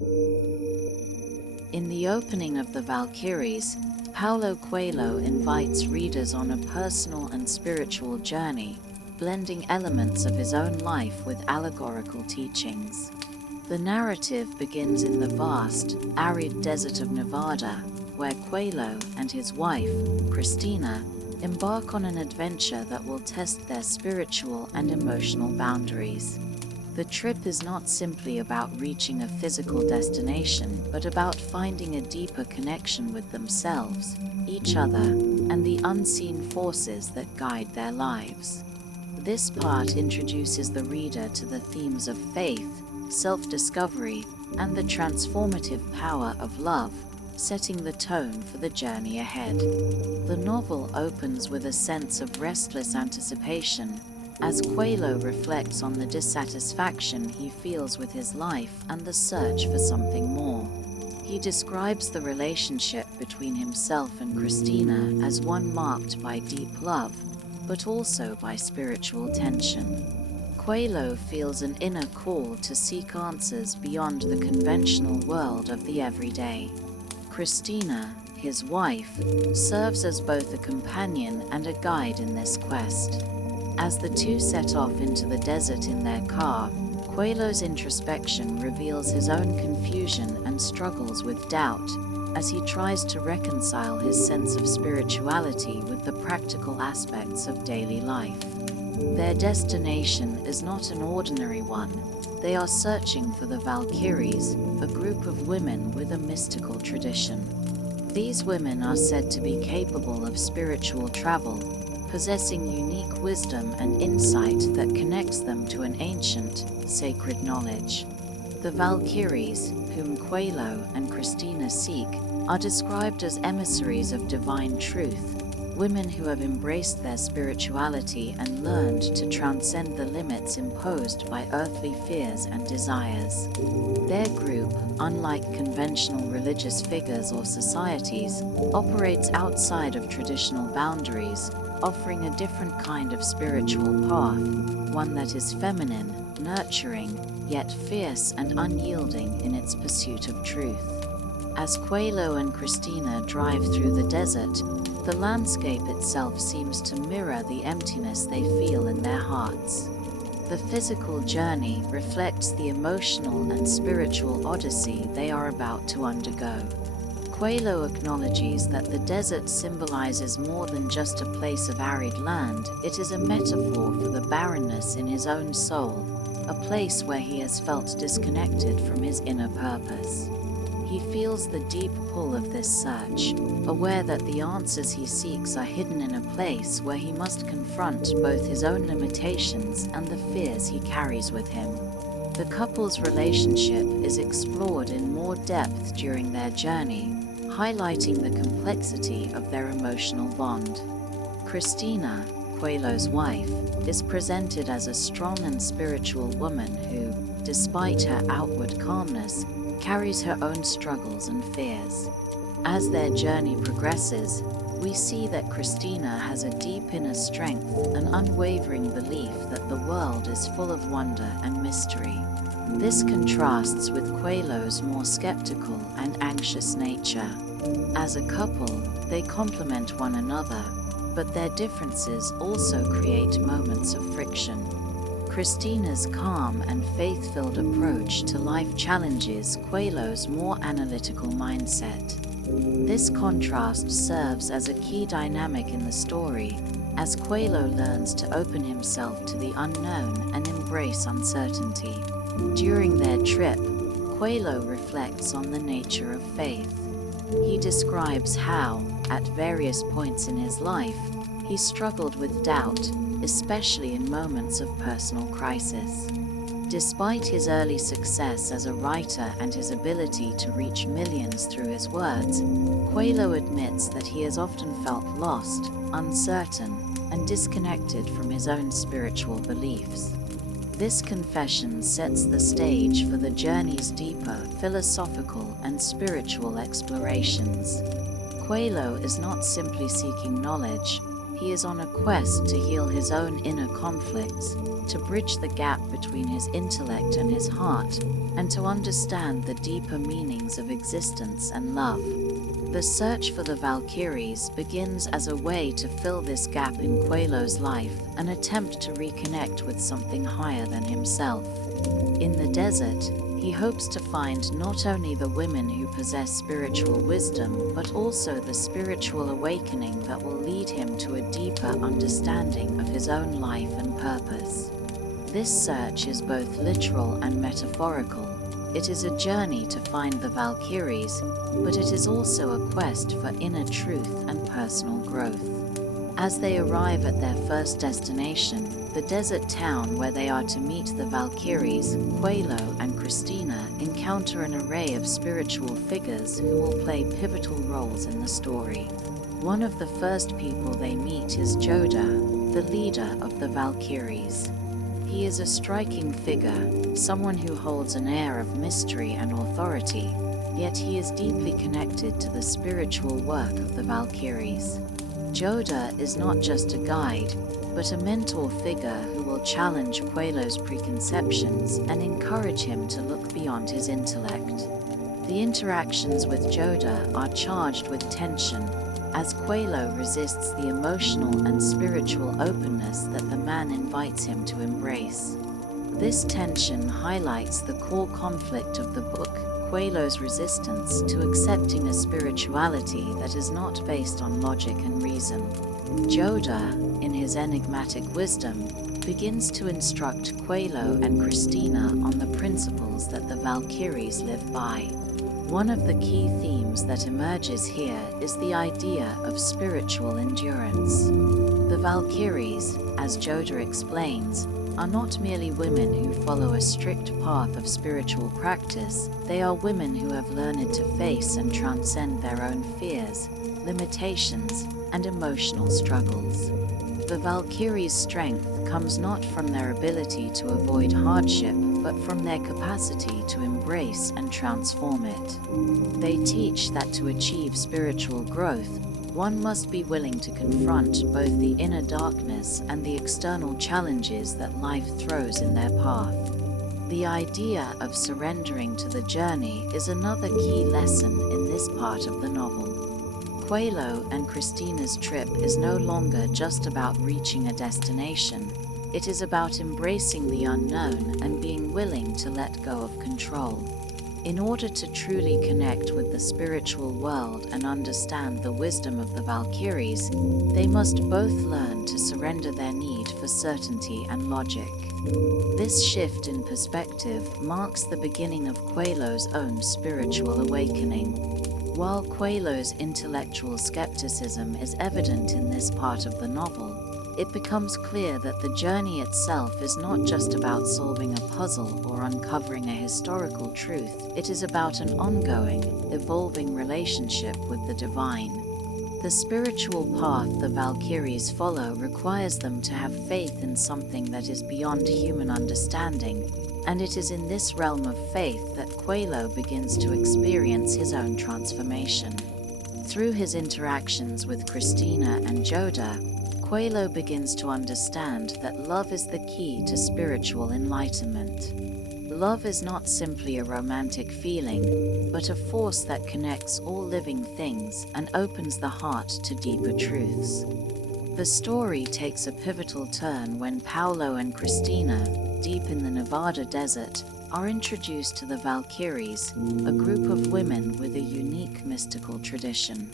In the opening of the Valkyries, Paulo Coelho invites readers on a personal and spiritual journey, blending elements of his own life with allegorical teachings. The narrative begins in the vast, arid desert of Nevada, where Coelho and his wife, Christina, embark on an adventure that will test their spiritual and emotional boundaries. The trip is not simply about reaching a physical destination, but about finding a deeper connection with themselves, each other, and the unseen forces that guide their lives. This part introduces the reader to the themes of faith, self-discovery, and the transformative power of love, setting the tone for the journey ahead. The novel opens with a sense of restless anticipation, as Coelho reflects on the dissatisfaction he feels with his life and the search for something more. He describes the relationship between himself and Christina as one marked by deep love, but also by spiritual tension. Coelho feels an inner call to seek answers beyond the conventional world of the everyday. Christina, his wife, serves as both a companion and a guide in this quest. As the two set off into the desert in their car, Coelho's introspection reveals his own confusion and struggles with doubt, as he tries to reconcile his sense of spirituality with the practical aspects of daily life. Their destination is not an ordinary one. They are searching for the Valkyries, a group of women with a mystical tradition. These women are said to be capable of spiritual travel, possessing unique wisdom and insight that connects them to an ancient, sacred knowledge. The Valkyries, whom Coelho and Christina seek, are described as emissaries of divine truth, women who have embraced their spirituality and learned to transcend the limits imposed by earthly fears and desires. Their group, unlike conventional religious figures or societies, operates outside of traditional boundaries, offering a different kind of spiritual path, one that is feminine, nurturing, yet fierce and unyielding in its pursuit of truth. As Coelho and Christina drive through the desert, the landscape itself seems to mirror the emptiness they feel in their hearts. The physical journey reflects the emotional and spiritual odyssey they are about to undergo. Coelho acknowledges that the desert symbolizes more than just a place of arid land. It is a metaphor for the barrenness in his own soul, a place where he has felt disconnected from his inner purpose. He feels the deep pull of this search, aware that the answers he seeks are hidden in a place where he must confront both his own limitations and the fears he carries with him. The couple's relationship is explored in more depth during their journey, highlighting the complexity of their emotional bond. Christina, Coelho's wife, is presented as a strong and spiritual woman who, despite her outward calmness, carries her own struggles and fears. As their journey progresses, we see that Christina has a deep inner strength, an unwavering belief that the world is full of wonder and mystery. This contrasts with Coelho's more skeptical and anxious nature. As a couple, they complement one another, but their differences also create moments of friction. Christina's calm and faith-filled approach to life challenges Coelho's more analytical mindset. This contrast serves as a key dynamic in the story, as Coelho learns to open himself to the unknown and embrace uncertainty. During their trip, Coelho reflects on the nature of faith. He describes how, at various points in his life, he struggled with doubt, especially in moments of personal crisis. Despite his early success as a writer and his ability to reach millions through his words, Coelho admits that he has often felt lost, uncertain, and disconnected from his own spiritual beliefs. This confession sets the stage for the journey's deeper philosophical and spiritual explorations. Coelho is not simply seeking knowledge, he is on a quest to heal his own inner conflicts, to bridge the gap between his intellect and his heart, and to understand the deeper meanings of existence and love. The search for the Valkyries begins as a way to fill this gap in Coelho's life, an attempt to reconnect with something higher than himself. In the desert, he hopes to find not only the women who possess spiritual wisdom, but also the spiritual awakening that will lead him to a deeper understanding of his own life and purpose. This search is both literal and metaphorical. It is a journey to find the Valkyries, but it is also a quest for inner truth and personal growth. As they arrive at their first destination, the desert town where they are to meet the Valkyries, Coelho and Christina encounter an array of spiritual figures who will play pivotal roles in the story. One of the first people they meet is Joda, the leader of the Valkyries. He is a striking figure, someone who holds an air of mystery and authority, yet he is deeply connected to the spiritual work of the Valkyries. Joda is not just a guide, but a mentor figure who will challenge Coelho's preconceptions and encourage him to look beyond his intellect. The interactions with Joda are charged with tension, as Coelho resists the emotional and spiritual openness that the man invites him to embrace. This tension highlights the core conflict of the book, Coelho's resistance to accepting a spirituality that is not based on logic and reason. Joda, in his enigmatic wisdom, begins to instruct Coelho and Christina on the principles that the Valkyries live by. One of the key themes that emerges here is the idea of spiritual endurance. The Valkyries, as Joda explains, are not merely women who follow a strict path of spiritual practice, they are women who have learned to face and transcend their own fears, limitations, and emotional struggles. The Valkyries' strength comes not from their ability to avoid hardship, but from their capacity to embrace and transform it. They teach that to achieve spiritual growth, one must be willing to confront both the inner darkness and the external challenges that life throws in their path. The idea of surrendering to the journey is another key lesson in this part of the novel. Coelho and Christina's trip is no longer just about reaching a destination. It is about embracing the unknown and being willing to let go of control. In order to truly connect with the spiritual world and understand the wisdom of the Valkyries, they must both learn to surrender their need for certainty and logic. This shift in perspective marks the beginning of Coelho's own spiritual awakening. While Coelho's intellectual skepticism is evident in this part of the novel, it becomes clear that the journey itself is not just about solving a puzzle or uncovering a historical truth, it is about an ongoing, evolving relationship with the divine. The spiritual path the Valkyries follow requires them to have faith in something that is beyond human understanding, and it is in this realm of faith that Coelho begins to experience his own transformation. Through his interactions with Christina and Joda, Coelho begins to understand that love is the key to spiritual enlightenment. Love is not simply a romantic feeling, but a force that connects all living things and opens the heart to deeper truths. The story takes a pivotal turn when Paulo and Christina, deep in the Nevada desert, are introduced to the Valkyries, a group of women with a unique mystical tradition.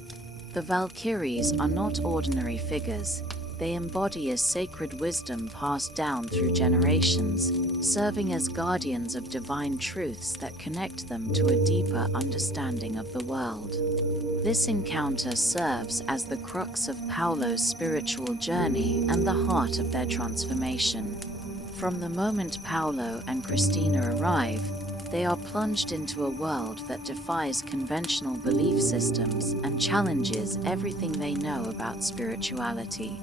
The Valkyries are not ordinary figures. They embody a sacred wisdom passed down through generations, serving as guardians of divine truths that connect them to a deeper understanding of the world. This encounter serves as the crux of Paulo's spiritual journey and the heart of their transformation. From the moment Paulo and Christina arrive, they are plunged into a world that defies conventional belief systems and challenges everything they know about spirituality.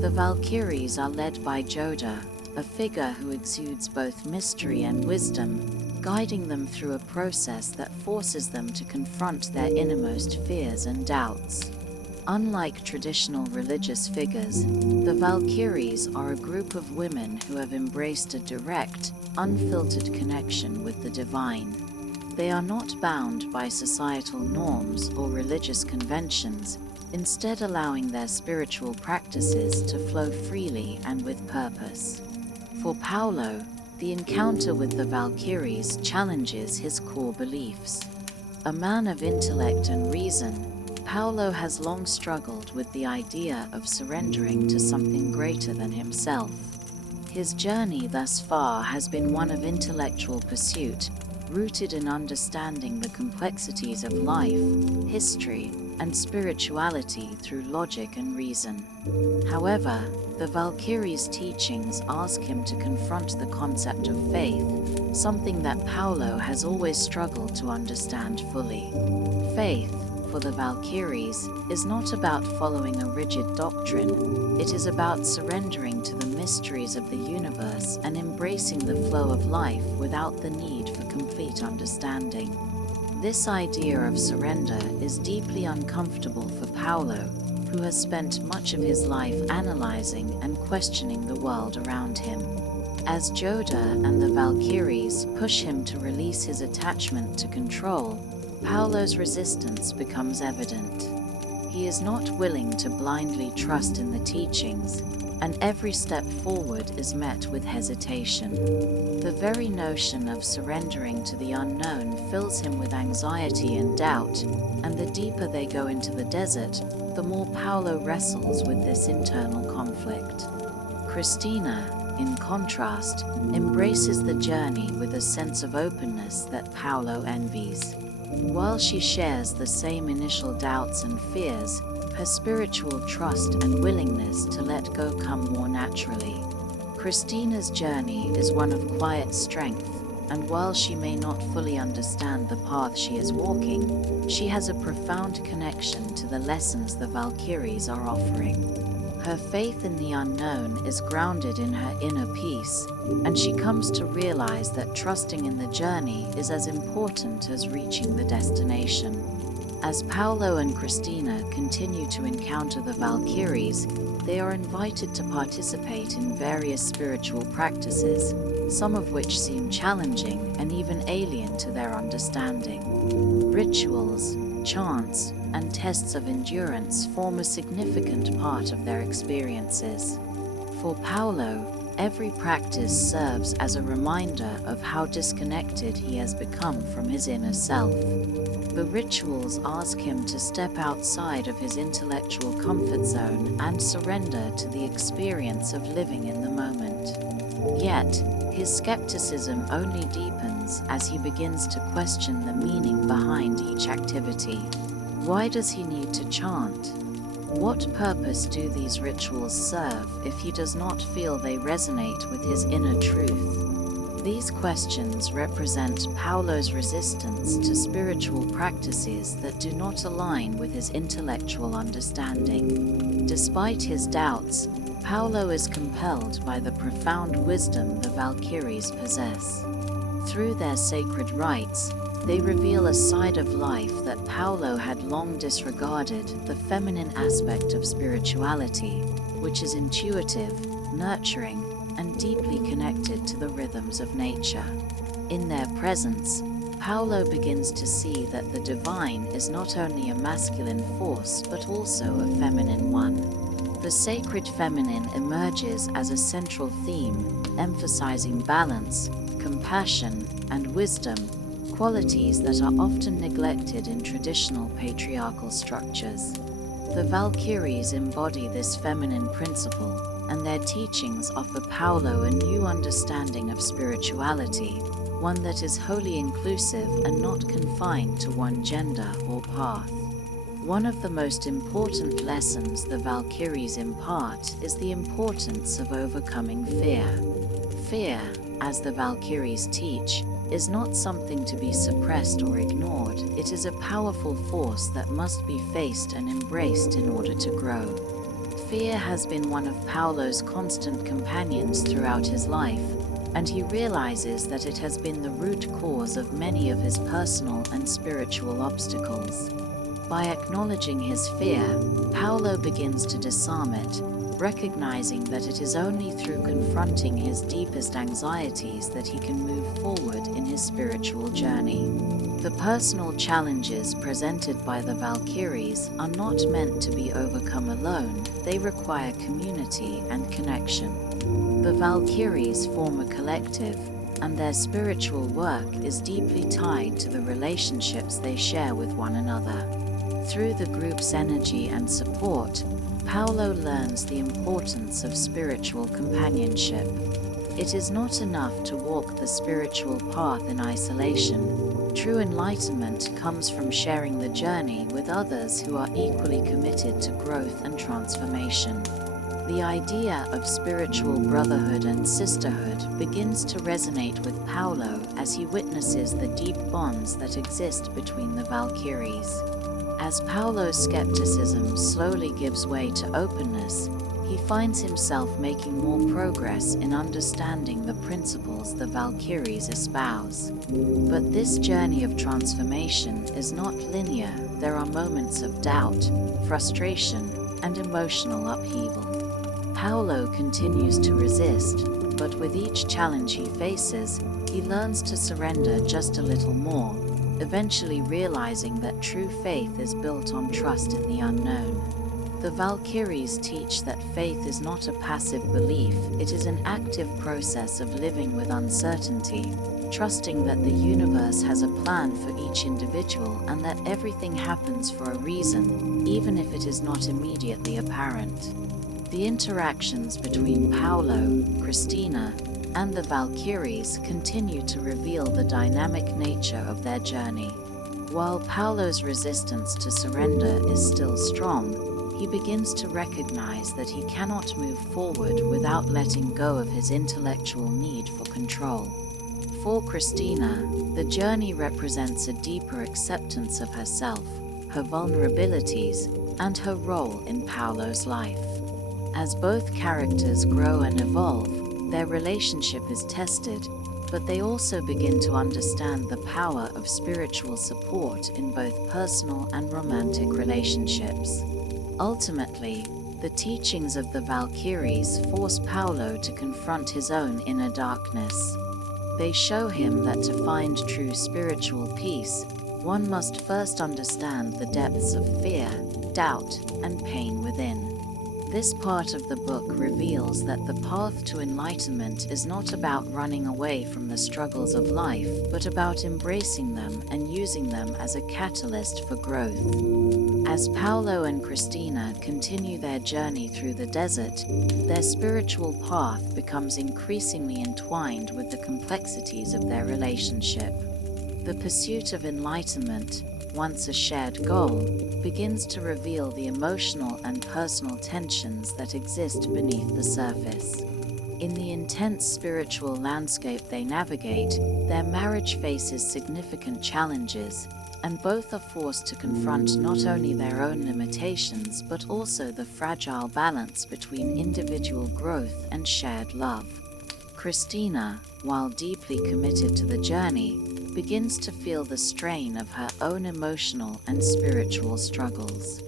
The Valkyries are led by Joda, a figure who exudes both mystery and wisdom, guiding them through a process that forces them to confront their innermost fears and doubts. Unlike traditional religious figures, the Valkyries are a group of women who have embraced a direct, unfiltered connection with the divine. They are not bound by societal norms or religious conventions, instead allowing their spiritual practices to flow freely and with purpose. For Paulo, the encounter with the Valkyries challenges his core beliefs. A man of intellect and reason, Paulo has long struggled with the idea of surrendering to something greater than himself. His journey thus far has been one of intellectual pursuit, rooted in understanding the complexities of life, history, and spirituality through logic and reason. However, the Valkyries' teachings ask him to confront the concept of faith, something that Paulo has always struggled to understand fully. Faith, for the Valkyries, is not about following a rigid doctrine. It is about surrendering to the mysteries of the universe and embracing the flow of life without the need for complete understanding. This idea of surrender is deeply uncomfortable for Paulo, who has spent much of his life analyzing and questioning the world around him. As Joda and the Valkyries push him to release his attachment to control, Paulo's resistance becomes evident. He is not willing to blindly trust in the teachings, and every step forward is met with hesitation. The very notion of surrendering to the unknown fills him with anxiety and doubt, and the deeper they go into the desert, the more Paulo wrestles with this internal conflict. Christina, in contrast, embraces the journey with a sense of openness that Paulo envies. While she shares the same initial doubts and fears, her spiritual trust and willingness to let go come more naturally. Christina's journey is one of quiet strength, and while she may not fully understand the path she is walking, she has a profound connection to the lessons the Valkyries are offering. Her faith in the unknown is grounded in her inner peace, and she comes to realize that trusting in the journey is as important as reaching the destination. As Paulo and Christina continue to encounter the Valkyries, they are invited to participate in various spiritual practices, some of which seem challenging and even alien to their understanding. Rituals, chants, and tests of endurance form a significant part of their experiences. For Paulo, every practice serves as a reminder of how disconnected he has become from his inner self. The rituals ask him to step outside of his intellectual comfort zone and surrender to the experience of living in the moment. Yet, his skepticism only deepens as he begins to question the meaning behind each activity. Why does he need to chant? What purpose do these rituals serve if he does not feel they resonate with his inner truth? These questions represent Paulo's resistance to spiritual practices that do not align with his intellectual understanding. Despite his doubts, Paulo is compelled by the profound wisdom the Valkyries possess. Through their sacred rites, they reveal a side of life that Paulo had long disregarded, the feminine aspect of spirituality, which is intuitive, nurturing, and deeply connected to the rhythms of nature. In their presence, Paulo begins to see that the divine is not only a masculine force but also a feminine one. The sacred feminine emerges as a central theme, emphasizing balance, compassion, and wisdom, qualities that are often neglected in traditional patriarchal structures. The Valkyries embody this feminine principle, and their teachings offer Paulo a new understanding of spirituality, one that is wholly inclusive and not confined to one gender or path. One of the most important lessons the Valkyries impart is the importance of overcoming fear. Fear, as the Valkyries teach, is not something to be suppressed or ignored. It is a powerful force that must be faced and embraced in order to grow. Fear has been one of Paulo's constant companions throughout his life, and he realizes that it has been the root cause of many of his personal and spiritual obstacles. By acknowledging his fear, Paulo begins to disarm it, recognizing that it is only through confronting his deepest anxieties that he can move forward in his spiritual journey. The personal challenges presented by the Valkyries are not meant to be overcome alone, they require community and connection. The Valkyries form a collective, and their spiritual work is deeply tied to the relationships they share with one another. Through the group's energy and support, Paulo learns the importance of spiritual companionship. It is not enough to walk the spiritual path in isolation. True enlightenment comes from sharing the journey with others who are equally committed to growth and transformation. The idea of spiritual brotherhood and sisterhood begins to resonate with Paulo as he witnesses the deep bonds that exist between the Valkyries. As Paulo's skepticism slowly gives way to openness, he finds himself making more progress in understanding the principles the Valkyries espouse. But this journey of transformation is not linear. There are moments of doubt, frustration, and emotional upheaval. Paulo continues to resist, but with each challenge he faces, he learns to surrender just a little more, eventually realizing that true faith is built on trust in the unknown. The Valkyries teach that faith is not a passive belief, it is an active process of living with uncertainty, trusting that the universe has a plan for each individual and that everything happens for a reason, even if it is not immediately apparent. The interactions between Paulo, Christina, and the Valkyries continue to reveal the dynamic nature of their journey. While Paulo's resistance to surrender is still strong, he begins to recognize that he cannot move forward without letting go of his intellectual need for control. For Christina, the journey represents a deeper acceptance of herself, her vulnerabilities, and her role in Paulo's life. As both characters grow and evolve, their relationship is tested, but they also begin to understand the power of spiritual support in both personal and romantic relationships. Ultimately, the teachings of the Valkyries force Paulo to confront his own inner darkness. They show him that to find true spiritual peace, one must first understand the depths of fear, doubt, and pain within. This part of the book reveals that the path to enlightenment is not about running away from the struggles of life, but about embracing them and using them as a catalyst for growth. As Paulo and Christina continue their journey through the desert, their spiritual path becomes increasingly entwined with the complexities of their relationship. The pursuit of enlightenment, once a shared goal, begins to reveal the emotional and personal tensions that exist beneath the surface. In the intense spiritual landscape they navigate, their marriage faces significant challenges, and both are forced to confront not only their own limitations but also the fragile balance between individual growth and shared love. Christina, while deeply committed to the journey, begins to feel the strain of her own emotional and spiritual struggles.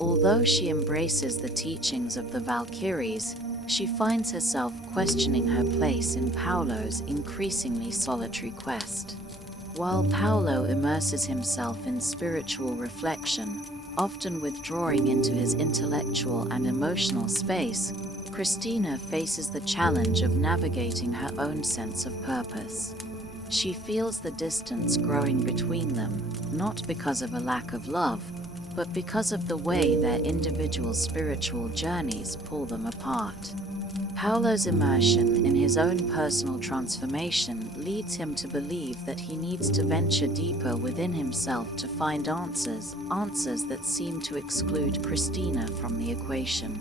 Although she embraces the teachings of the Valkyries, she finds herself questioning her place in Paulo's increasingly solitary quest. While Paulo immerses himself in spiritual reflection, often withdrawing into his intellectual and emotional space, Christina faces the challenge of navigating her own sense of purpose. She feels the distance growing between them, not because of a lack of love, but because of the way their individual spiritual journeys pull them apart. Paulo's immersion in his own personal transformation leads him to believe that he needs to venture deeper within himself to find answers that seem to exclude Christina from the equation.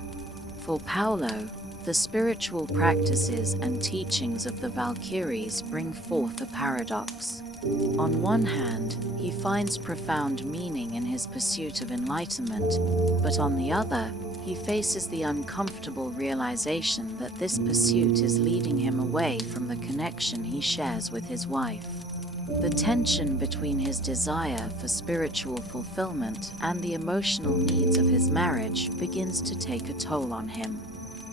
For Paulo, the spiritual practices and teachings of the Valkyries bring forth a paradox. On one hand, he finds profound meaning in his pursuit of enlightenment, but on the other, he faces the uncomfortable realization that this pursuit is leading him away from the connection he shares with his wife. The tension between his desire for spiritual fulfillment and the emotional needs of his marriage begins to take a toll on him.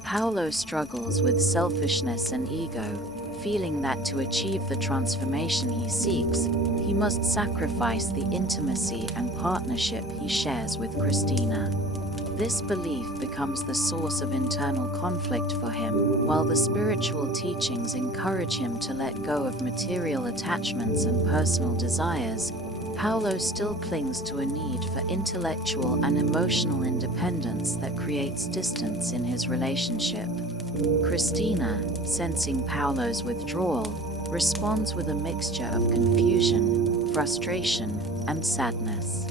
Paulo struggles with selfishness and ego, feeling that to achieve the transformation he seeks, he must sacrifice the intimacy and partnership he shares with Christina. This belief becomes the source of internal conflict for him, while the spiritual teachings encourage him to let go of material attachments and personal desires. Paulo still clings to a need for intellectual and emotional independence that creates distance in his relationship. Christina, sensing Paulo's withdrawal, responds with a mixture of confusion, frustration, and sadness.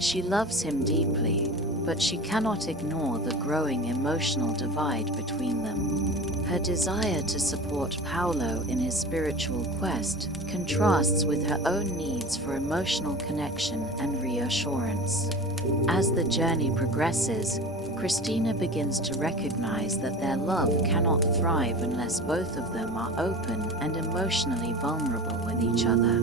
She loves him deeply, but she cannot ignore the growing emotional divide between them. Her desire to support Paulo in his spiritual quest contrasts with her own needs for emotional connection and reassurance. As the journey progresses, Christina begins to recognize that their love cannot thrive unless both of them are open and emotionally vulnerable with each other.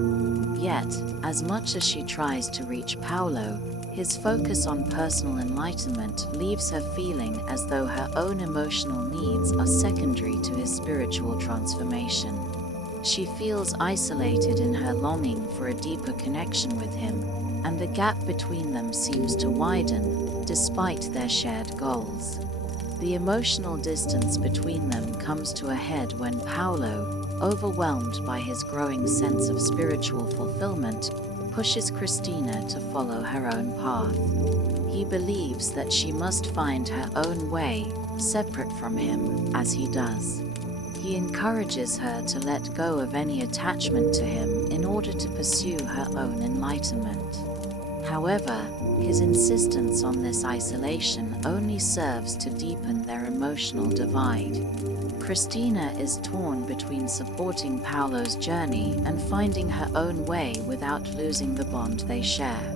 Yet, as much as she tries to reach Paulo, his focus on personal enlightenment leaves her feeling as though her own emotional needs are secondary to his spiritual transformation. She feels isolated in her longing for a deeper connection with him, and the gap between them seems to widen, despite their shared goals. The emotional distance between them comes to a head when Paulo, overwhelmed by his growing sense of spiritual fulfillment, pushes Christina to follow her own path. He believes that she must find her own way, separate from him, as he does. He encourages her to let go of any attachment to him in order to pursue her own enlightenment. However, his insistence on this isolation only serves to deepen their emotional divide. Christina is torn between supporting Paulo's journey and finding her own way without losing the bond they share.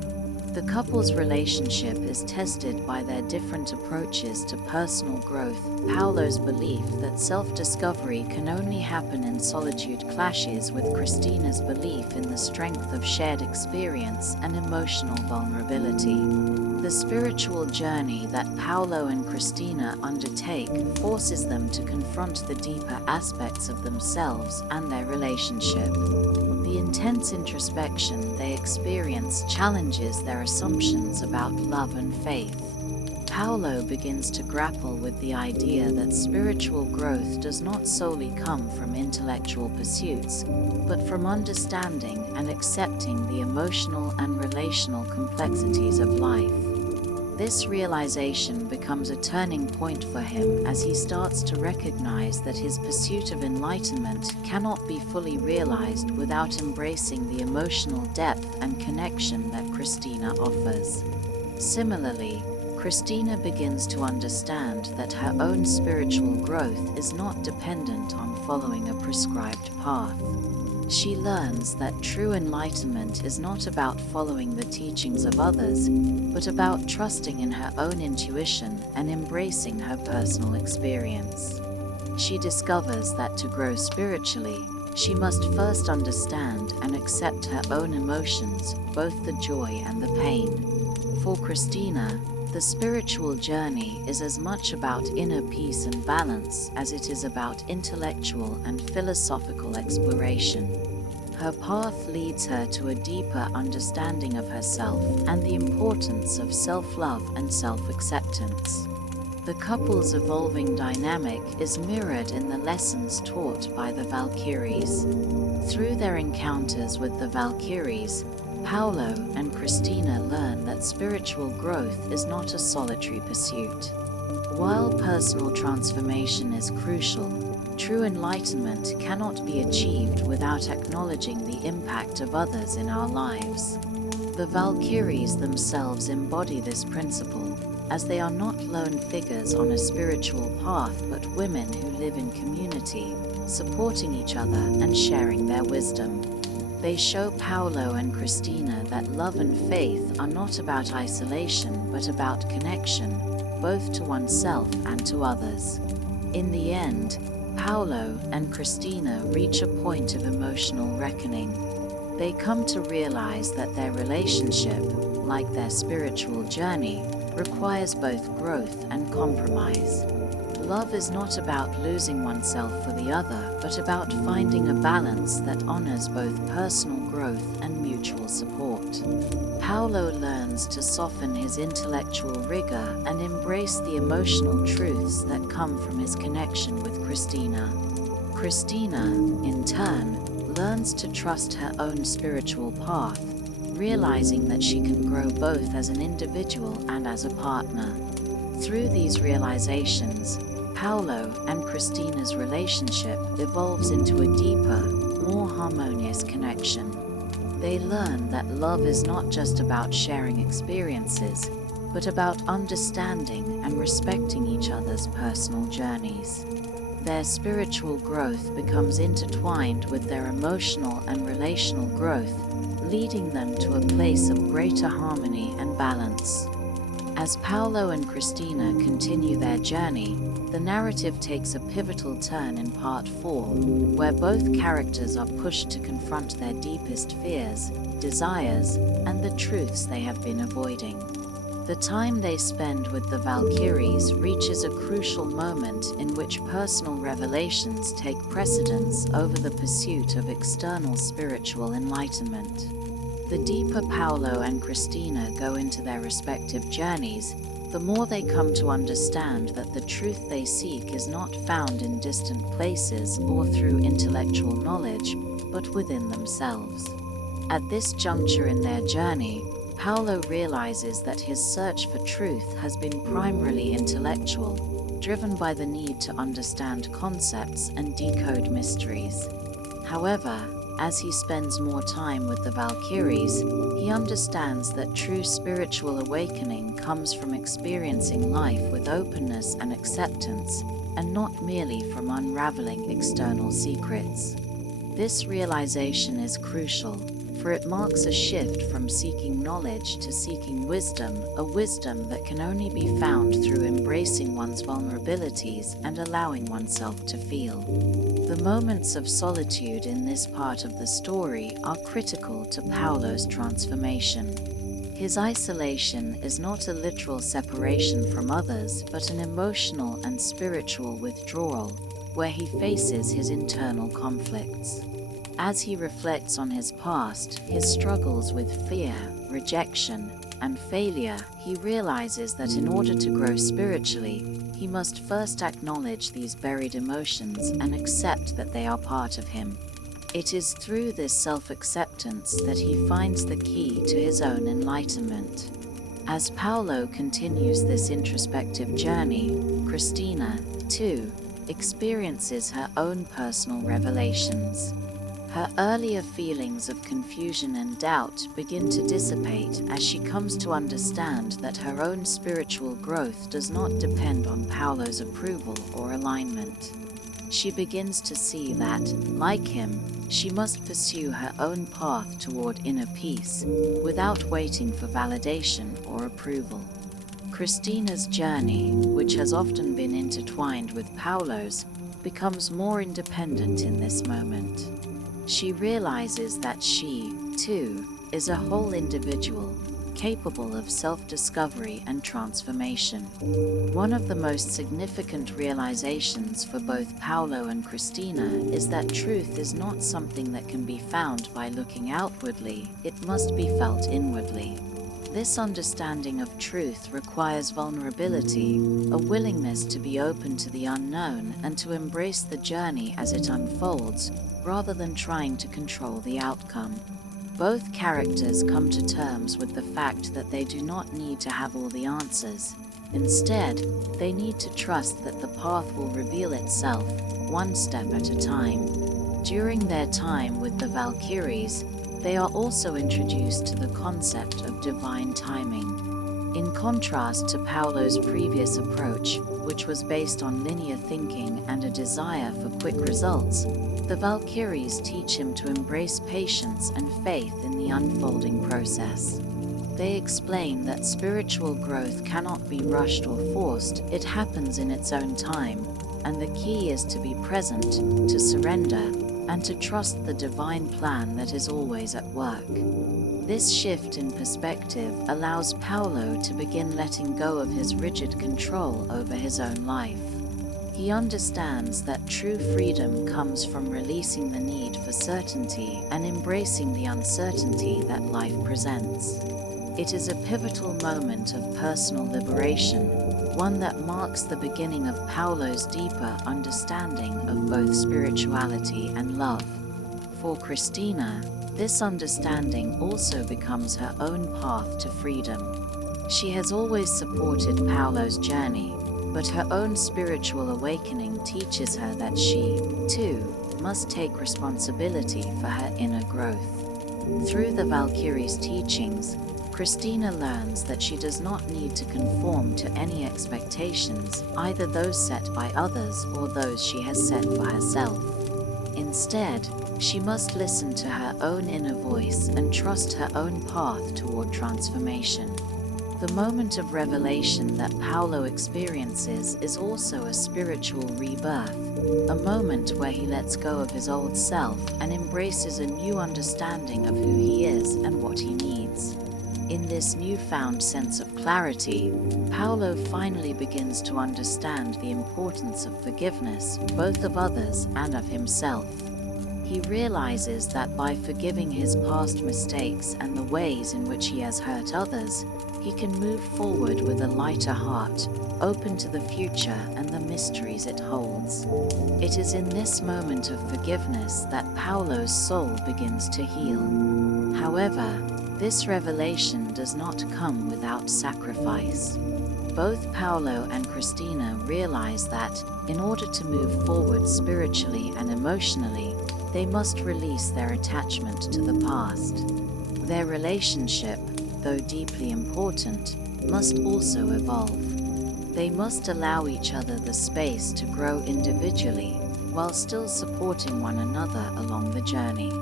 The couple's relationship is tested by their different approaches to personal growth. Paulo's belief that self-discovery can only happen in solitude clashes with Christina's belief in the strength of shared experience and emotional vulnerability. The spiritual journey that Paulo and Christina undertake forces them to confront the deeper aspects of themselves and their relationship. The intense introspection they experience challenges their assumptions about love and faith. Paulo begins to grapple with the idea that spiritual growth does not solely come from intellectual pursuits, but from understanding and accepting the emotional and relational complexities of life. This realization becomes a turning point for him as he starts to recognize that his pursuit of enlightenment cannot be fully realized without embracing the emotional depth and connection that Christina offers. Similarly, Christina begins to understand that her own spiritual growth is not dependent on following a prescribed path. She learns that true enlightenment is not about following the teachings of others, but about trusting in her own intuition and embracing her personal experience. She discovers that to grow spiritually, she must first understand and accept her own emotions, both the joy and the pain. For Christina, the spiritual journey is as much about inner peace and balance as it is about intellectual and philosophical exploration. Her path leads her to a deeper understanding of herself and the importance of self-love and self-acceptance. The couple's evolving dynamic is mirrored in the lessons taught by the Valkyries. Through their encounters with the Valkyries, Paulo and Christina learn that spiritual growth is not a solitary pursuit. While personal transformation is crucial, true enlightenment cannot be achieved without acknowledging the impact of others in our lives. The Valkyries themselves embody this principle, as they are not lone figures on a spiritual path but women who live in community, supporting each other and sharing their wisdom. They show Paulo and Christina that love and faith are not about isolation but about connection, both to oneself and to others. In the end, Paulo and Christina reach a point of emotional reckoning. They come to realize that their relationship, like their spiritual journey, requires both growth and compromise. Love is not about losing oneself for the other, but about finding a balance that honors both personal growth and mutual support. Paulo learns to soften his intellectual rigor and embrace the emotional truths that come from his connection with Christina. Christina, in turn, learns to trust her own spiritual path, realizing that she can grow both as an individual and as a partner. Through these realizations, Paulo and Christina's relationship evolves into a deeper, more harmonious connection. They learn that love is not just about sharing experiences, but about understanding and respecting each other's personal journeys. Their spiritual growth becomes intertwined with their emotional and relational growth, leading them to a place of greater harmony and balance. As Paulo and Christina continue their journey, the narrative takes a pivotal turn in Part 4, where both characters are pushed to confront their deepest fears, desires, and the truths they have been avoiding. The time they spend with the Valkyries reaches a crucial moment in which personal revelations take precedence over the pursuit of external spiritual enlightenment. The deeper Paulo and Christina go into their respective journeys, the more they come to understand that the truth they seek is not found in distant places or through intellectual knowledge, but within themselves. At this juncture in their journey, Paulo realizes that his search for truth has been primarily intellectual, driven by the need to understand concepts and decode mysteries. However, as he spends more time with the Valkyries, he understands that true spiritual awakening comes from experiencing life with openness and acceptance, and not merely from unraveling external secrets. This realization is crucial, for it marks a shift from seeking knowledge to seeking wisdom, a wisdom that can only be found through embracing one's vulnerabilities and allowing oneself to feel. The moments of solitude in this part of the story are critical to Paulo's transformation. His isolation is not a literal separation from others, but an emotional and spiritual withdrawal, where he faces his internal conflicts. As he reflects on his past, his struggles with fear, rejection, and failure, he realizes that in order to grow spiritually, he must first acknowledge these buried emotions and accept that they are part of him. It is through this self-acceptance that he finds the key to his own enlightenment. As Paulo continues this introspective journey, Christina, too, experiences her own personal revelations. Her earlier feelings of confusion and doubt begin to dissipate as she comes to understand that her own spiritual growth does not depend on Paulo's approval or alignment. She begins to see that, like him, she must pursue her own path toward inner peace, without waiting for validation or approval. Christina's journey, which has often been intertwined with Paulo's, becomes more independent in this moment. She realizes that she, too, is a whole individual, capable of self-discovery and transformation. One of the most significant realizations for both Paulo and Christina is that truth is not something that can be found by looking outwardly, it must be felt inwardly. This understanding of truth requires vulnerability, a willingness to be open to the unknown and to embrace the journey as it unfolds, rather than trying to control the outcome. Both characters come to terms with the fact that they do not need to have all the answers. Instead, they need to trust that the path will reveal itself, one step at a time. During their time with the Valkyries, they are also introduced to the concept of divine timing. In contrast to Paulo's previous approach, which was based on linear thinking and a desire for quick results, the Valkyries teach him to embrace patience and faith in the unfolding process. They explain that spiritual growth cannot be rushed or forced, it happens in its own time, and the key is to be present, to surrender, and to trust the divine plan that is always at work. This shift in perspective allows Paulo to begin letting go of his rigid control over his own life. He understands that true freedom comes from releasing the need for certainty and embracing the uncertainty that life presents. It is a pivotal moment of personal liberation, one that marks the beginning of Paulo's deeper understanding of both spirituality and love. For Christina, this understanding also becomes her own path to freedom. She has always supported Paulo's journey, but her own spiritual awakening teaches her that she, too, must take responsibility for her inner growth. Through the Valkyries' teachings, Christina learns that she does not need to conform to any expectations, either those set by others or those she has set for herself. Instead, she must listen to her own inner voice and trust her own path toward transformation. The moment of revelation that Paulo experiences is also a spiritual rebirth, a moment where he lets go of his old self and embraces a new understanding of who he is and what he needs. In this newfound sense of clarity, Paulo finally begins to understand the importance of forgiveness, both of others and of himself. He realizes that by forgiving his past mistakes and the ways in which he has hurt others, he can move forward with a lighter heart, open to the future and the mysteries it holds. It is in this moment of forgiveness that Paulo's soul begins to heal. However, this revelation does not come without sacrifice. Both Paulo and Christina realize that, in order to move forward spiritually and emotionally, they must release their attachment to the past. Their relationship, though deeply important, must also evolve. They must allow each other the space to grow individually, while still supporting one another along the journey.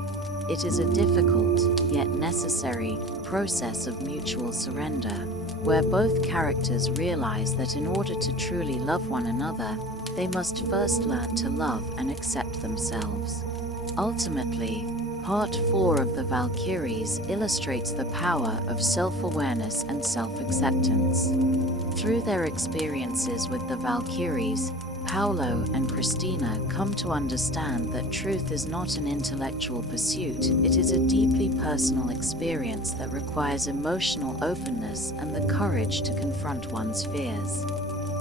It is a difficult, yet necessary, process of mutual surrender, where both characters realize that in order to truly love one another, they must first learn to love and accept themselves. Ultimately, Part 4 of the Valkyries illustrates the power of self-awareness and self-acceptance. Through their experiences with the Valkyries, Paulo and Christina come to understand that truth is not an intellectual pursuit, it is a deeply personal experience that requires emotional openness and the courage to confront one's fears.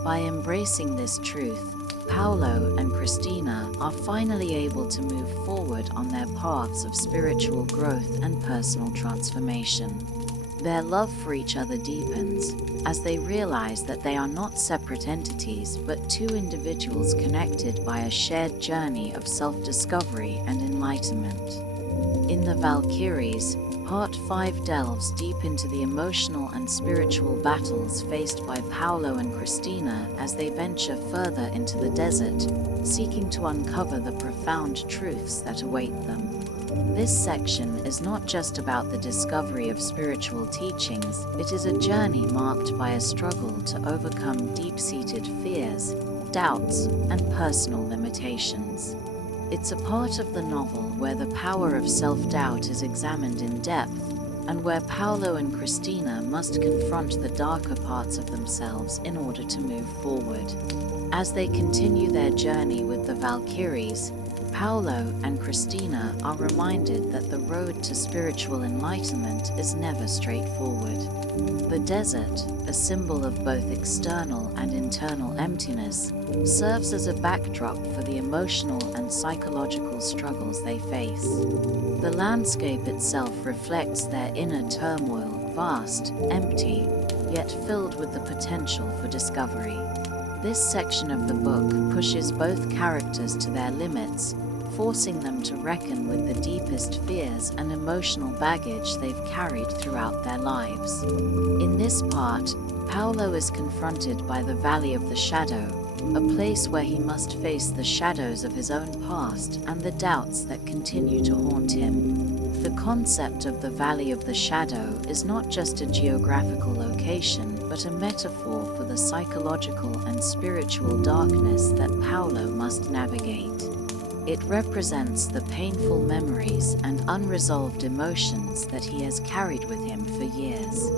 By embracing this truth, Paulo and Christina are finally able to move forward on their paths of spiritual growth and personal transformation. Their love for each other deepens as they realize that they are not separate entities but two individuals connected by a shared journey of self-discovery and enlightenment. In the Valkyries, Part 5 delves deep into the emotional and spiritual battles faced by Paulo and Christina as they venture further into the desert, seeking to uncover the profound truths that await them. This section is not just about the discovery of spiritual teachings, it is a journey marked by a struggle to overcome deep-seated fears, doubts, and personal limitations. It's a part of the novel where the power of self-doubt is examined in depth, and where Paulo and Christina must confront the darker parts of themselves in order to move forward. As they continue their journey with the Valkyries, Paulo and Christina are reminded that the road to spiritual enlightenment is never straightforward. The desert, a symbol of both external and internal emptiness, serves as a backdrop for the emotional and psychological struggles they face. The landscape itself reflects their inner turmoil, vast, empty, yet filled with the potential for discovery. This section of the book pushes both characters to their limits, forcing them to reckon with the deepest fears and emotional baggage they've carried throughout their lives. In this part, Paulo is confronted by the Valley of the Shadow, a place where he must face the shadows of his own past and the doubts that continue to haunt him. The concept of the Valley of the Shadow is not just a geographical location, but a metaphor for the psychological and spiritual darkness that Paulo must navigate. It represents the painful memories and unresolved emotions that he has carried with him for years.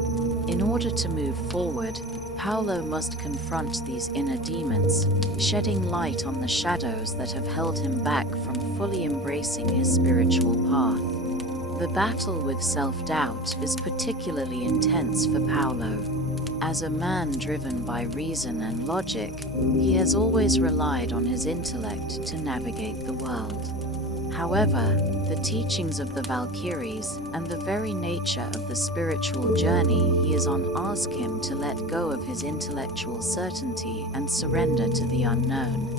In order to move forward, Paulo must confront these inner demons, shedding light on the shadows that have held him back from fully embracing his spiritual path. The battle with self-doubt is particularly intense for Paulo. As a man driven by reason and logic, he has always relied on his intellect to navigate the world. However, the teachings of the Valkyries and the very nature of the spiritual journey he is on ask him to let go of his intellectual certainty and surrender to the unknown.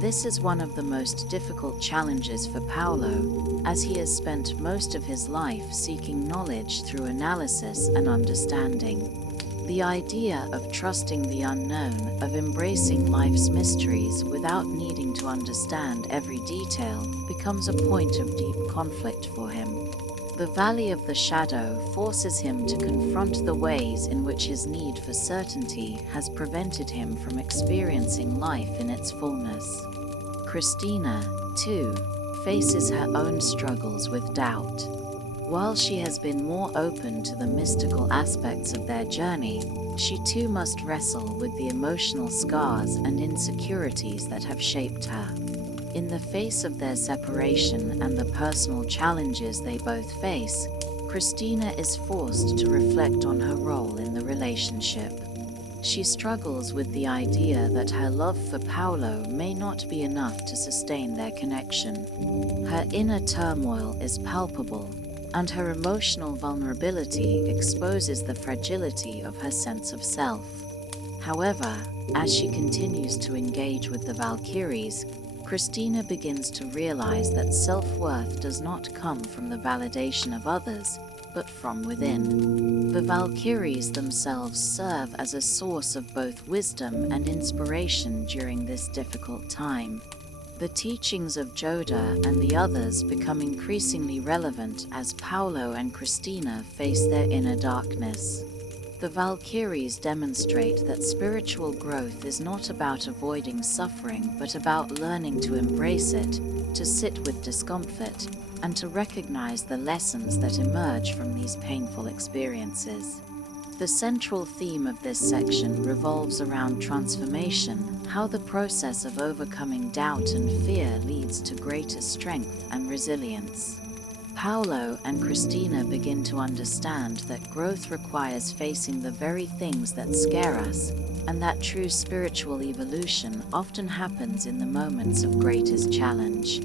This is one of the most difficult challenges for Paulo, as he has spent most of his life seeking knowledge through analysis and understanding. The idea of trusting the unknown, of embracing life's mysteries without needing to understand every detail, becomes a point of deep conflict for him. The Valley of the Shadow forces him to confront the ways in which his need for certainty has prevented him from experiencing life in its fullness. Christina, too, faces her own struggles with doubt. While she has been more open to the mystical aspects of their journey, she too must wrestle with the emotional scars and insecurities that have shaped her. In the face of their separation and the personal challenges they both face, Christina is forced to reflect on her role in the relationship. She struggles with the idea that her love for Paulo may not be enough to sustain their connection. Her inner turmoil is palpable, and her emotional vulnerability exposes the fragility of her sense of self. However, as she continues to engage with the Valkyries, Christina begins to realize that self-worth does not come from the validation of others, but from within. The Valkyries themselves serve as a source of both wisdom and inspiration during this difficult time. The teachings of Joda and the others become increasingly relevant as Paulo and Christina face their inner darkness. The Valkyries demonstrate that spiritual growth is not about avoiding suffering, but about learning to embrace it, to sit with discomfort, and to recognize the lessons that emerge from these painful experiences. The central theme of this section revolves around transformation, how the process of overcoming doubt and fear leads to greater strength and resilience. Paulo and Christina begin to understand that growth requires facing the very things that scare us, and that true spiritual evolution often happens in the moments of greatest challenge.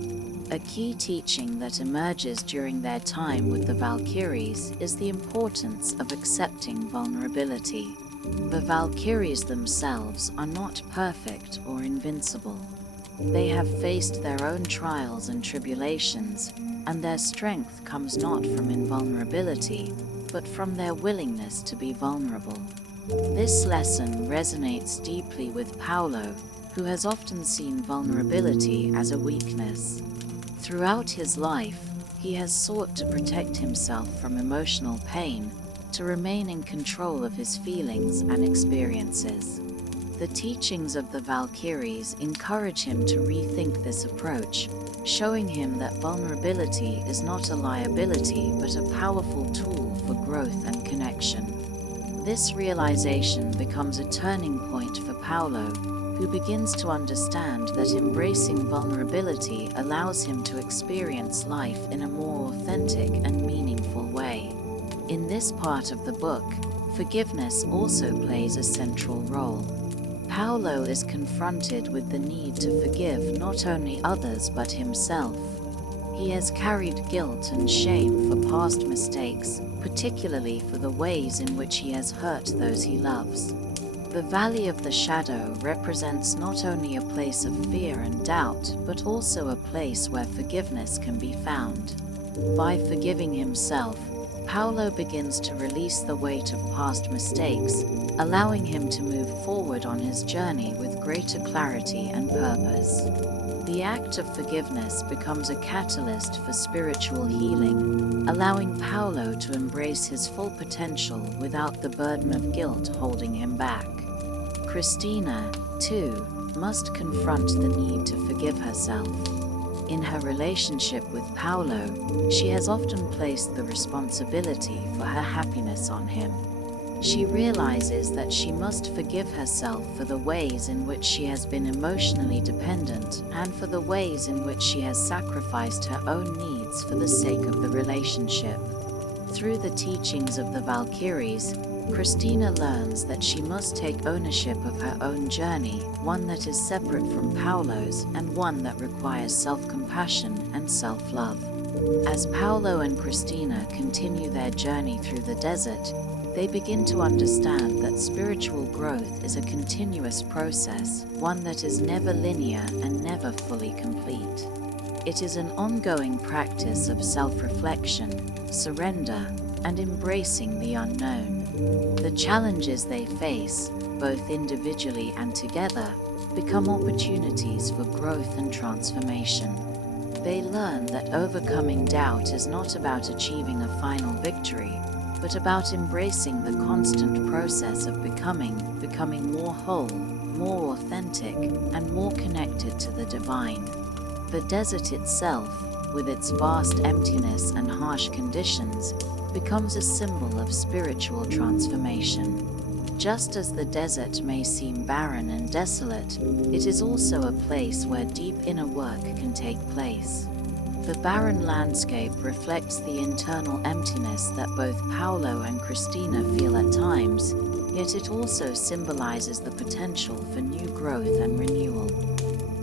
A key teaching that emerges during their time with the Valkyries is the importance of accepting vulnerability. The Valkyries themselves are not perfect or invincible. They have faced their own trials and tribulations, and their strength comes not from invulnerability, but from their willingness to be vulnerable. This lesson resonates deeply with Paulo, who has often seen vulnerability as a weakness. Throughout his life, he has sought to protect himself from emotional pain, to remain in control of his feelings and experiences. The teachings of the Valkyries encourage him to rethink this approach, showing him that vulnerability is not a liability but a powerful tool for growth and connection. This realization becomes a turning point for Paulo, who begins to understand that embracing vulnerability allows him to experience life in a more authentic and meaningful way. In this part of the book, forgiveness also plays a central role. Paulo is confronted with the need to forgive not only others but himself. He has carried guilt and shame for past mistakes, particularly for the ways in which he has hurt those he loves. The Valley of the Shadow represents not only a place of fear and doubt, but also a place where forgiveness can be found. By forgiving himself, Paulo begins to release the weight of past mistakes, allowing him to move forward on his journey with greater clarity and purpose. The act of forgiveness becomes a catalyst for spiritual healing, allowing Paulo to embrace his full potential without the burden of guilt holding him back. Christina, too, must confront the need to forgive herself. In her relationship with Paulo, she has often placed the responsibility for her happiness on him. She realizes that she must forgive herself for the ways in which she has been emotionally dependent and for the ways in which she has sacrificed her own needs for the sake of the relationship. Through the teachings of the Valkyries, Christina learns that she must take ownership of her own journey, one that is separate from Paulo's and one that requires self-compassion and self-love. As Paulo and Christina continue their journey through the desert, they begin to understand that spiritual growth is a continuous process, one that is never linear and never fully complete. It is an ongoing practice of self-reflection, surrender, and embracing the unknown. The challenges they face, both individually and together, become opportunities for growth and transformation. They learn that overcoming doubt is not about achieving a final victory, but about embracing the constant process of becoming more whole, more authentic, and more connected to the divine. The desert itself, with its vast emptiness and harsh conditions, becomes a symbol of spiritual transformation. Just as the desert may seem barren and desolate, it is also a place where deep inner work can take place. The barren landscape reflects the internal emptiness that both Paulo and Christina feel at times, yet it also symbolizes the potential for new growth and renewal.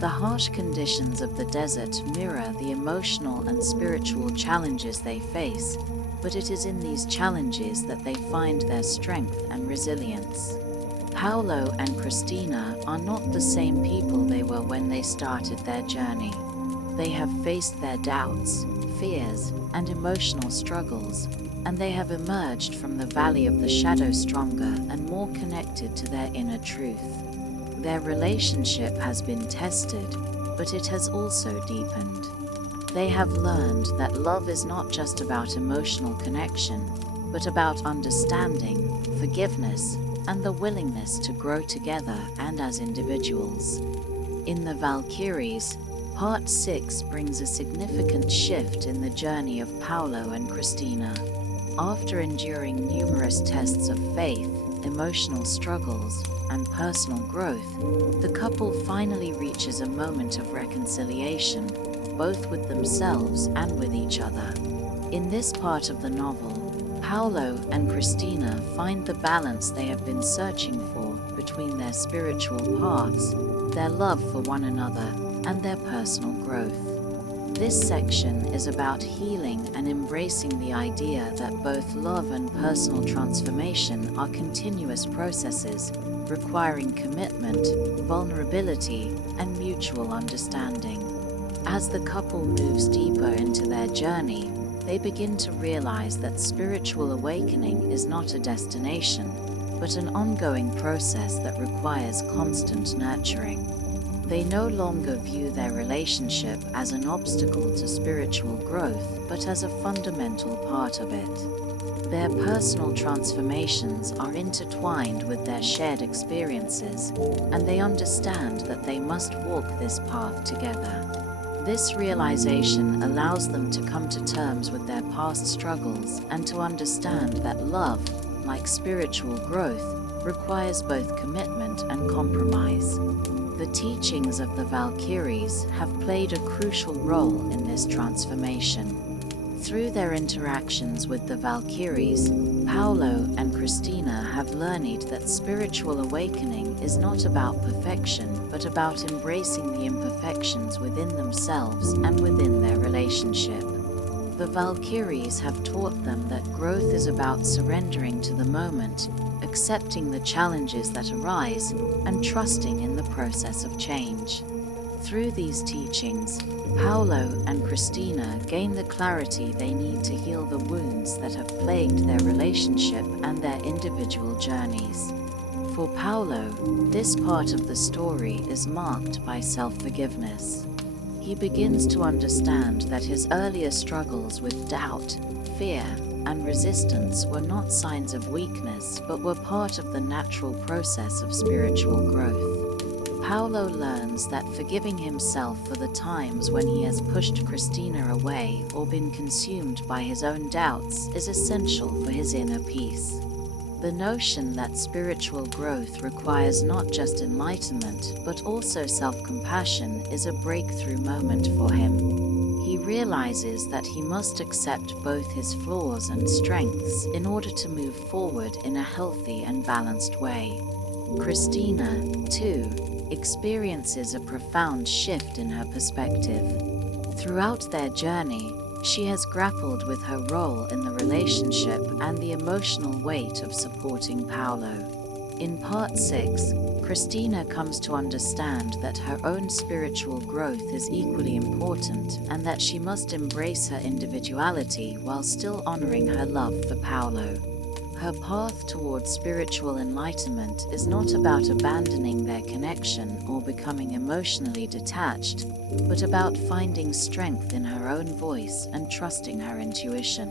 The harsh conditions of the desert mirror the emotional and spiritual challenges they face, but it is in these challenges that they find their strength and resilience. Paulo and Christina are not the same people they were when they started their journey. They have faced their doubts, fears, and emotional struggles, and they have emerged from the valley of the shadow stronger and more connected to their inner truth. Their relationship has been tested, but it has also deepened. They have learned that love is not just about emotional connection, but about understanding, forgiveness, and the willingness to grow together and as individuals. In the Valkyries, Part 6 brings a significant shift in the journey of Paulo and Christina. After enduring numerous tests of faith, emotional struggles, and personal growth, the couple finally reaches a moment of reconciliation, both with themselves and with each other. In this part of the novel, Paulo and Christina find the balance they have been searching for between their spiritual paths, their love for one another, and their personal growth. This section is about healing and embracing the idea that both love and personal transformation are continuous processes, requiring commitment, vulnerability, and mutual understanding. As the couple moves deeper into their journey, they begin to realize that spiritual awakening is not a destination, but an ongoing process that requires constant nurturing. They no longer view their relationship as an obstacle to spiritual growth, but as a fundamental part of it. Their personal transformations are intertwined with their shared experiences, and they understand that they must walk this path together. This realization allows them to come to terms with their past struggles and to understand that love, like spiritual growth, requires both commitment and compromise. The teachings of the Valkyries have played a crucial role in this transformation. Through their interactions with the Valkyries, Paulo and Christina have learned that spiritual awakening is not about perfection, but about embracing the imperfections within themselves and within their relationship. The Valkyries have taught them that growth is about surrendering to the moment, accepting the challenges that arise, and trusting in the process of change. Through these teachings, Paulo and Christina gain the clarity they need to heal the wounds that have plagued their relationship and their individual journeys. For Paulo, this part of the story is marked by self-forgiveness. He begins to understand that his earlier struggles with doubt, fear, and resistance were not signs of weakness, but were part of the natural process of spiritual growth. Paulo learns that forgiving himself for the times when he has pushed Christina away or been consumed by his own doubts is essential for his inner peace. The notion that spiritual growth requires not just enlightenment but also self-compassion is a breakthrough moment for him. He realizes that he must accept both his flaws and strengths in order to move forward in a healthy and balanced way. Christina, too, experiences a profound shift in her perspective. Throughout their journey, she has grappled with her role in the relationship and the emotional weight of supporting Paulo. In Part 6, Christina comes to understand that her own spiritual growth is equally important and that she must embrace her individuality while still honoring her love for Paulo. Her path towards spiritual enlightenment is not about abandoning their connection or becoming emotionally detached, but about finding strength in her own voice and trusting her intuition.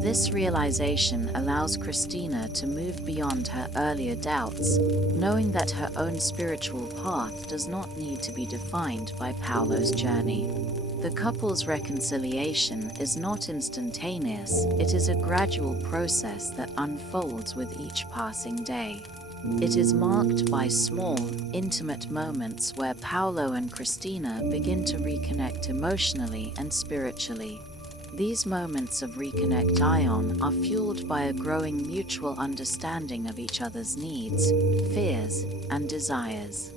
This realization allows Christina to move beyond her earlier doubts, knowing that her own spiritual path does not need to be defined by Paulo's journey. The couple's reconciliation is not instantaneous, it is a gradual process that unfolds with each passing day. It is marked by small, intimate moments where Paulo and Christina begin to reconnect emotionally and spiritually. These moments of reconnect are fueled by a growing mutual understanding of each other's needs, fears, and desires.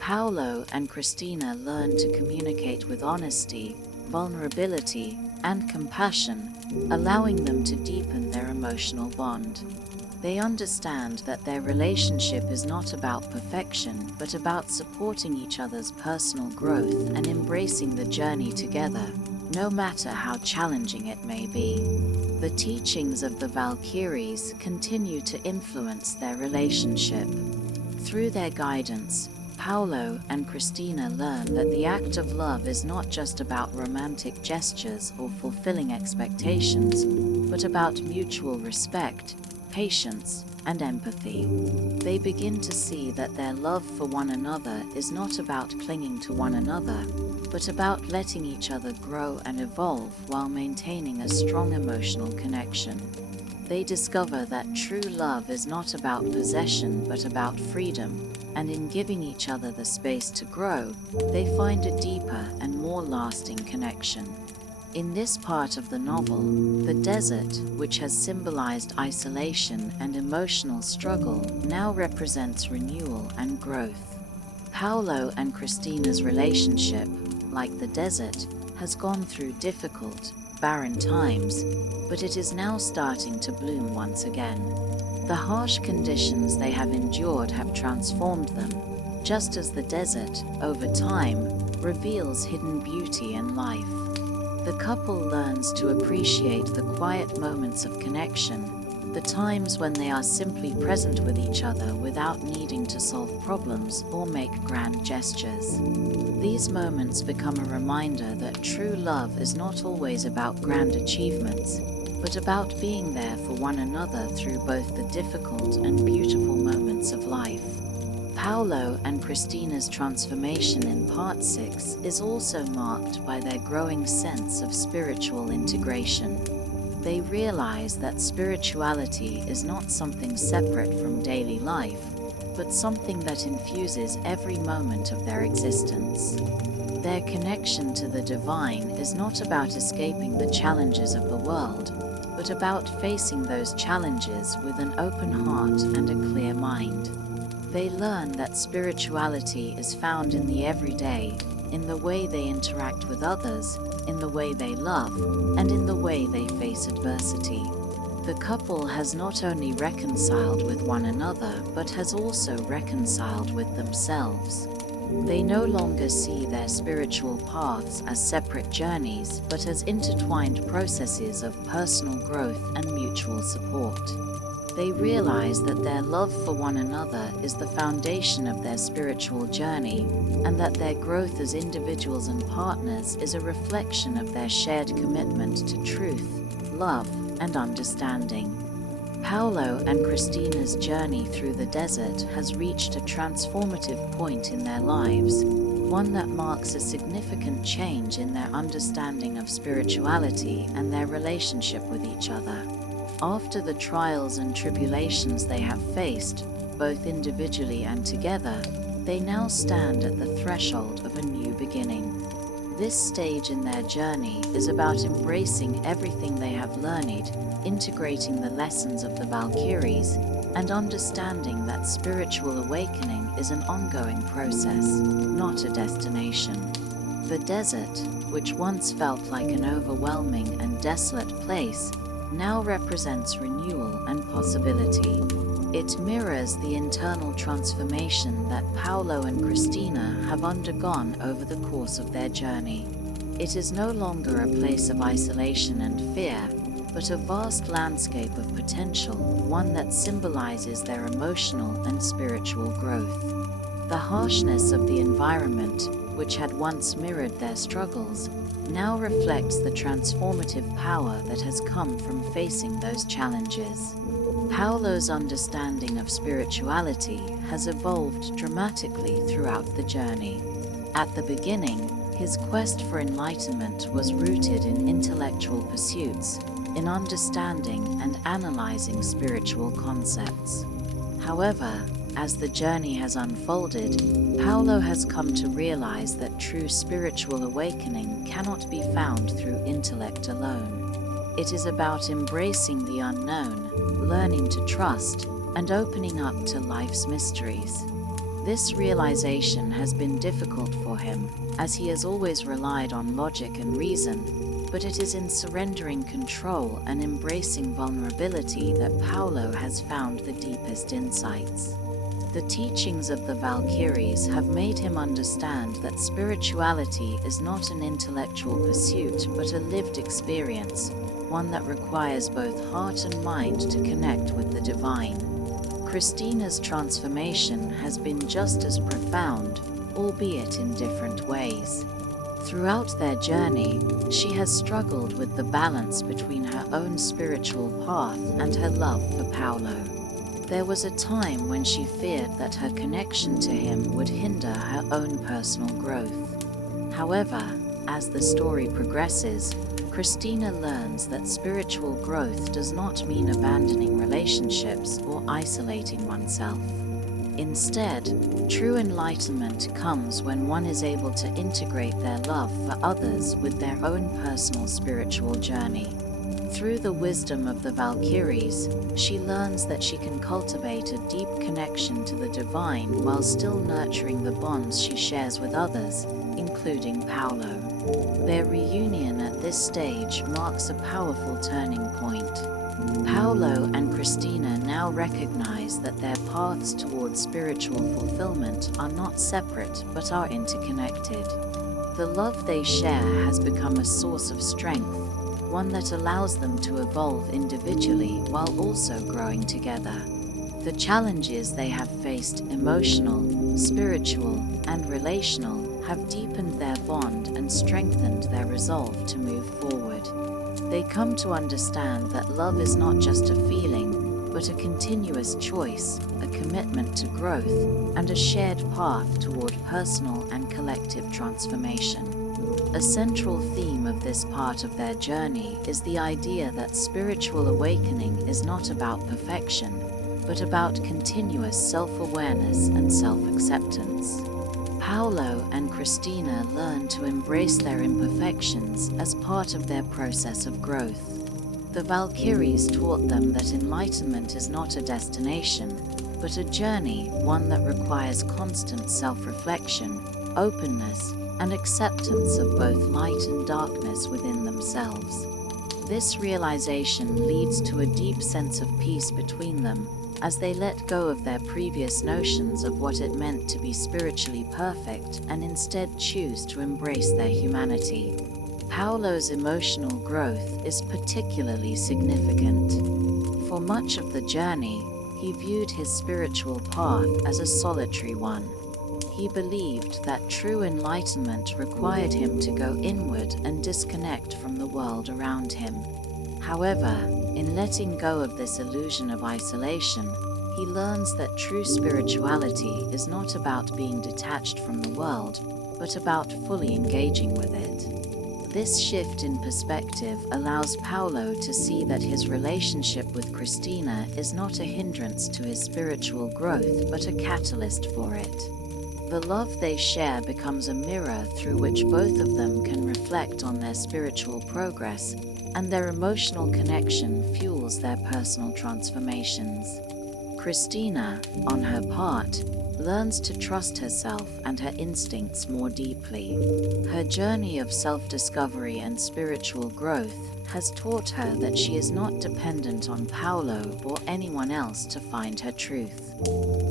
Paulo and Christina learn to communicate with honesty, vulnerability, and compassion, allowing them to deepen their emotional bond. They understand that their relationship is not about perfection, but about supporting each other's personal growth and embracing the journey together, no matter how challenging it may be. The teachings of the Valkyries continue to influence their relationship. Through their guidance, Paulo and Christina learn that the act of love is not just about romantic gestures or fulfilling expectations, but about mutual respect, patience, and empathy. They begin to see that their love for one another is not about clinging to one another, but about letting each other grow and evolve while maintaining a strong emotional connection. They discover that true love is not about possession but about freedom, and in giving each other the space to grow, they find a deeper and more lasting connection. In this part of the novel, the desert, which has symbolized isolation and emotional struggle, now represents renewal and growth. Paulo and Christina's relationship, like the desert, has gone through difficult, barren times, but it is now starting to bloom once again. The harsh conditions they have endured have transformed them, just as the desert, over time, reveals hidden beauty in life. The couple learns to appreciate the quiet moments of connection, the times when they are simply present with each other without needing to solve problems or make grand gestures. These moments become a reminder that true love is not always about grand achievements, but about being there for one another through both the difficult and beautiful moments of life. Paulo and Christina's transformation in Part 6 is also marked by their growing sense of spiritual integration. They realize that spirituality is not something separate from daily life, but something that infuses every moment of their existence. Their connection to the divine is not about escaping the challenges of the world, but about facing those challenges with an open heart and a clear mind. They learn that spirituality is found in the everyday, in the way they interact with others, in the way they love, and in the way they face adversity. The couple has not only reconciled with one another, but has also reconciled with themselves. They no longer see their spiritual paths as separate journeys, but as intertwined processes of personal growth and mutual support. They realize that their love for one another is the foundation of their spiritual journey, and that their growth as individuals and partners is a reflection of their shared commitment to truth, love, and understanding. Paulo and Christina's journey through the desert has reached a transformative point in their lives, one that marks a significant change in their understanding of spirituality and their relationship with each other. After the trials and tribulations they have faced, both individually and together, they now stand at the threshold of a new beginning. This stage in their journey is about embracing everything they have learned, integrating the lessons of the Valkyries, and understanding that spiritual awakening is an ongoing process, not a destination. The desert, which once felt like an overwhelming and desolate place, now represents renewal and possibility. It mirrors the internal transformation that Paulo and Christina have undergone over the course of their journey. It is no longer a place of isolation and fear, but a vast landscape of potential, one that symbolizes their emotional and spiritual growth. The harshness of the environment, which had once mirrored their struggles, now reflects the transformative power that has come from facing those challenges. Paulo's understanding of spirituality has evolved dramatically throughout the journey. At the beginning, his quest for enlightenment was rooted in intellectual pursuits, in understanding and analyzing spiritual concepts. However, as the journey has unfolded, Paulo has come to realize that true spiritual awakening cannot be found through intellect alone. It is about embracing the unknown, learning to trust, and opening up to life's mysteries. This realization has been difficult for him, as he has always relied on logic and reason, but it is in surrendering control and embracing vulnerability that Paulo has found the deepest insights. The teachings of the Valkyries have made him understand that spirituality is not an intellectual pursuit but a lived experience, one that requires both heart and mind to connect with the divine. Christina's transformation has been just as profound, albeit in different ways. Throughout their journey, she has struggled with the balance between her own spiritual path and her love for Paulo. There was a time when she feared that her connection to him would hinder her own personal growth. However, as the story progresses, Christina learns that spiritual growth does not mean abandoning relationships or isolating oneself. Instead, true enlightenment comes when one is able to integrate their love for others with their own personal spiritual journey. Through the wisdom of the Valkyries, she learns that she can cultivate a deep connection to the divine while still nurturing the bonds she shares with others, including Paulo. Their reunion at this stage marks a powerful turning point. Paulo and Christina now recognize that their paths towards spiritual fulfillment are not separate but are interconnected. The love they share has become a source of strength, one that allows them to evolve individually while also growing together. The challenges they have faced, emotional, spiritual, and relational, have deepened their bond and strengthened their resolve to move forward. They come to understand that love is not just a feeling, but a continuous choice, a commitment to growth, and a shared path toward personal and collective transformation. A central theme of this part of their journey is the idea that spiritual awakening is not about perfection, but about continuous self-awareness and self-acceptance. Paulo and Christina learn to embrace their imperfections as part of their process of growth. The Valkyries taught them that enlightenment is not a destination, but a journey, one that requires constant self-reflection, openness, and acceptance of both light and darkness within themselves. This realization leads to a deep sense of peace between them, as they let go of their previous notions of what it meant to be spiritually perfect and instead choose to embrace their humanity. Paulo's emotional growth is particularly significant. For much of the journey, he viewed his spiritual path as a solitary one. He believed that true enlightenment required him to go inward and disconnect from the world around him. However, In letting go of this illusion of isolation, he learns that true spirituality is not about being detached from the world, but about fully engaging with it. This shift in perspective allows Paulo to see that his relationship with Christina is not a hindrance to his spiritual growth, but a catalyst for it. The love they share becomes a mirror through which both of them can reflect on their spiritual progress, and their emotional connection fuels their personal transformations. Christina, on her part, learns to trust herself and her instincts more deeply. Her journey of self-discovery and spiritual growth has taught her that she is not dependent on Paulo or anyone else to find her truth.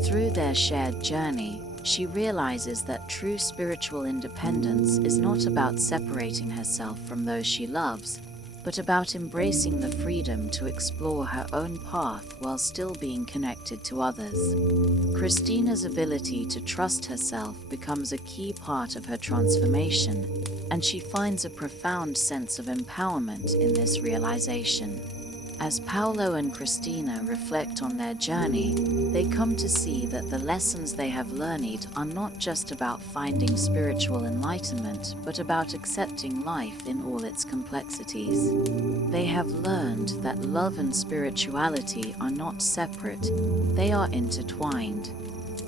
Through their shared journey, she realizes that true spiritual independence is not about separating herself from those she loves, but about embracing the freedom to explore her own path while still being connected to others. Christina's ability to trust herself becomes a key part of her transformation, and she finds a profound sense of empowerment in this realization. As Paulo and Christina reflect on their journey, they come to see that the lessons they have learned are not just about finding spiritual enlightenment, but about accepting life in all its complexities. They have learned that love and spirituality are not separate, they are intertwined.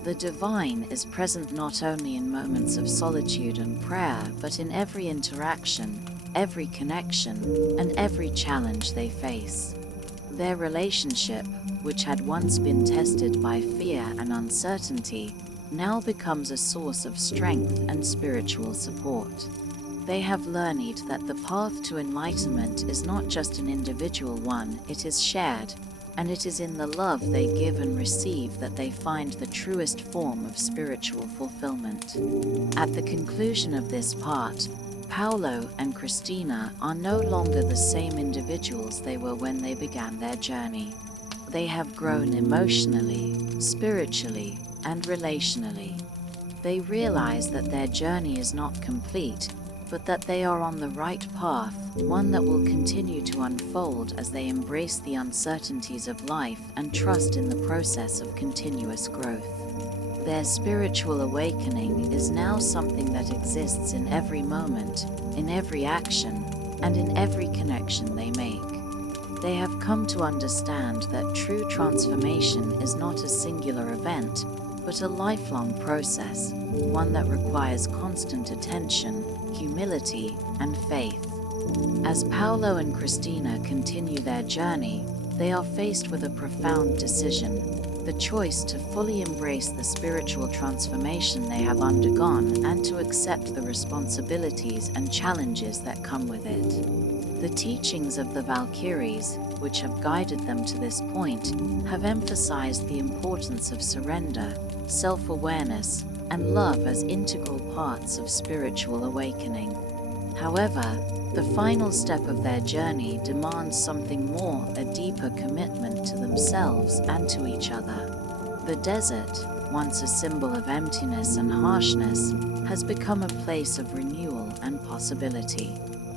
The divine is present not only in moments of solitude and prayer, but in every interaction, every connection, and every challenge they face. Their relationship, which had once been tested by fear and uncertainty, now becomes a source of strength and spiritual support. They have learned that the path to enlightenment is not just an individual one, it is shared, and it is in the love they give and receive that they find the truest form of spiritual fulfillment. At the conclusion of this part, Paulo and Christina are no longer the same individuals they were when they began their journey. They have grown emotionally, spiritually, and relationally. They realize that their journey is not complete, but that they are on the right path, one that will continue to unfold as they embrace the uncertainties of life and trust in the process of continuous growth. Their spiritual awakening is now something that exists in every moment, in every action, and in every connection they make. They have come to understand that true transformation is not a singular event, but a lifelong process, one that requires constant attention, humility, and faith. As Paulo and Christina continue their journey, they are faced with a profound decision: the choice to fully embrace the spiritual transformation they have undergone and to accept the responsibilities and challenges that come with it. The teachings of the Valkyries, which have guided them to this point, have emphasized the importance of surrender, self-awareness, and love as integral parts of spiritual awakening. However, the final step of their journey demands something more, a deeper commitment to themselves and to each other. The desert, once a symbol of emptiness and harshness, has become a place of renewal and possibility.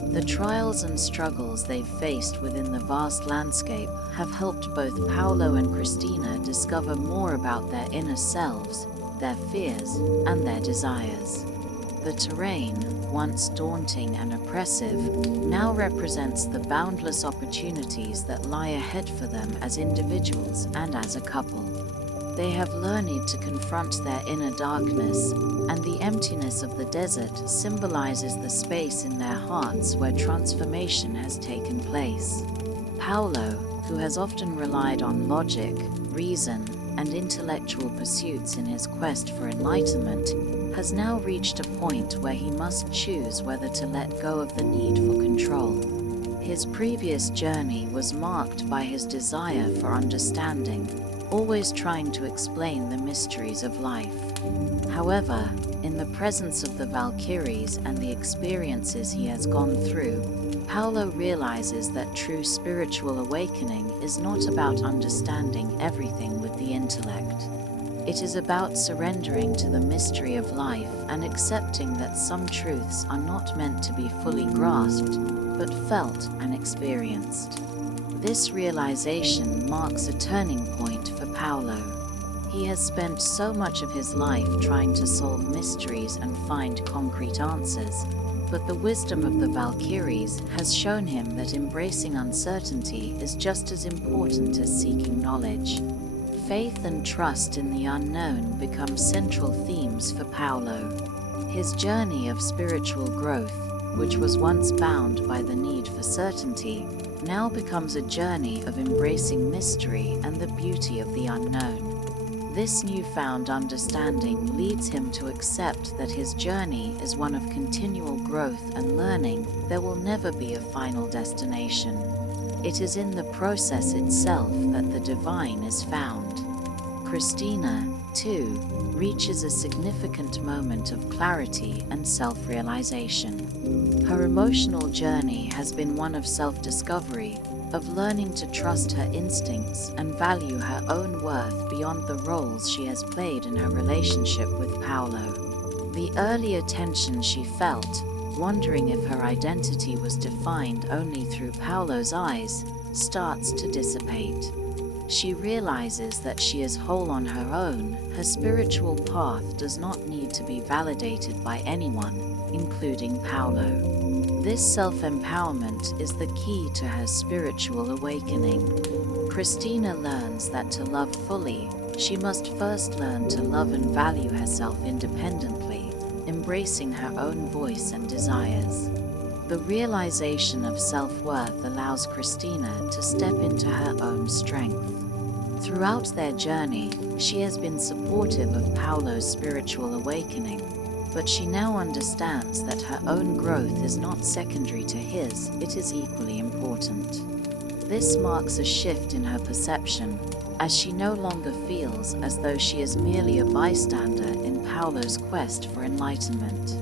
The trials and struggles they've faced within the vast landscape have helped both Paulo and Christina discover more about their inner selves, their fears, and their desires. The terrain, once daunting and oppressive, now represents the boundless opportunities that lie ahead for them as individuals and as a couple. They have learned to confront their inner darkness, and the emptiness of the desert symbolizes the space in their hearts where transformation has taken place. Paulo, who has often relied on logic, reason, and intellectual pursuits in his quest for enlightenment, has now reached a point where he must choose whether to let go of the need for control. His previous journey was marked by his desire for understanding, always trying to explain the mysteries of life. However, in the presence of the Valkyries and the experiences he has gone through, Paulo realizes that true spiritual awakening is not about understanding everything with the intellect. It is about surrendering to the mystery of life and accepting that some truths are not meant to be fully grasped, but felt and experienced. This realization marks a turning point for Paulo. He has spent so much of his life trying to solve mysteries and find concrete answers, but the wisdom of the Valkyries has shown him that embracing uncertainty is just as important as seeking knowledge. Faith and trust in the unknown become central themes for Paulo. His journey of spiritual growth, which was once bound by the need for certainty, now becomes a journey of embracing mystery and the beauty of the unknown. This newfound understanding leads him to accept that his journey is one of continual growth and learning. There will never be a final destination. It is in the process itself that the divine is found. Christina, too, reaches a significant moment of clarity and self-realization. Her emotional journey has been one of self-discovery, of learning to trust her instincts and value her own worth beyond the roles she has played in her relationship with Paulo. The earlier tension she felt, wondering if her identity was defined only through Paulo's eyes, starts to dissipate. She realizes that she is whole on her own. Her spiritual path does not need to be validated by anyone, including Paulo. This self-empowerment is the key to her spiritual awakening. Christina learns that to love fully, she must first learn to love and value herself independently, embracing her own voice and desires. The realization of self-worth allows Christina to step into her own strength. Throughout their journey, she has been supportive of Paulo's spiritual awakening, but she now understands that her own growth is not secondary to his, it is equally important. This marks a shift in her perception, as she no longer feels as though she is merely a bystander in Paulo's quest for enlightenment.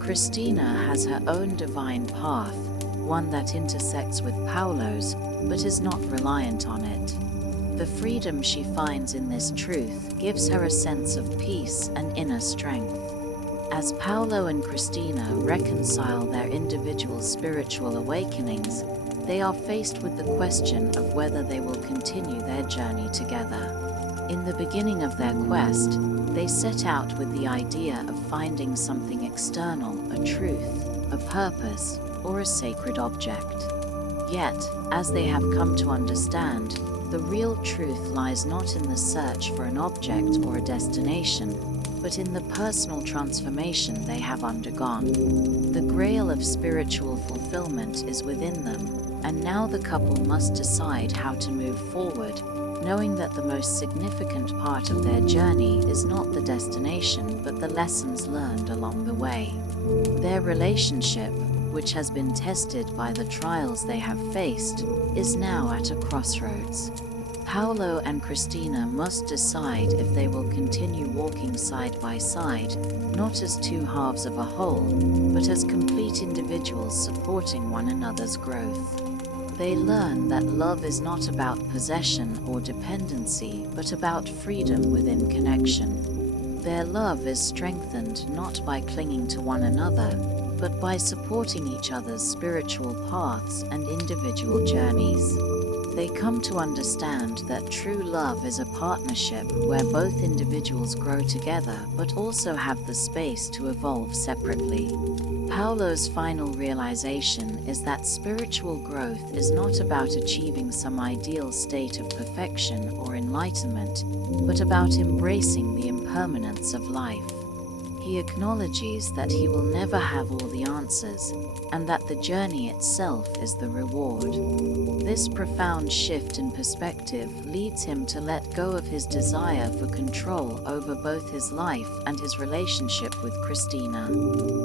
Christina has her own divine path, one that intersects with Paulo's, but is not reliant on it. The freedom she finds in this truth gives her a sense of peace and inner strength. As Paulo and Christina reconcile their individual spiritual awakenings, they are faced with the question of whether they will continue their journey together. In the beginning of their quest, they set out with the idea of finding something external, a truth, a purpose, or a sacred object. Yet, as they have come to understand, the real truth lies not in the search for an object or a destination, but in the personal transformation they have undergone. The grail of spiritual fulfillment is within them, and now the couple must decide how to move forward, knowing that the most significant part of their journey is not the destination but the lessons learned along the way. Their relationship, which has been tested by the trials they have faced, is now at a crossroads. Paulo and Christina must decide if they will continue walking side by side, not as two halves of a whole, but as complete individuals supporting one another's growth. They learn that love is not about possession or dependency, but about freedom within connection. Their love is strengthened not by clinging to one another, but by supporting each other's spiritual paths and individual journeys. They come to understand that true love is a partnership where both individuals grow together but also have the space to evolve separately. Paulo's final realization is that spiritual growth is not about achieving some ideal state of perfection or enlightenment, but about embracing the impermanence of life. He acknowledges that he will never have all the answers, and that the journey itself is the reward. This profound shift in perspective leads him to let go of his desire for control over both his life and his relationship with Christina.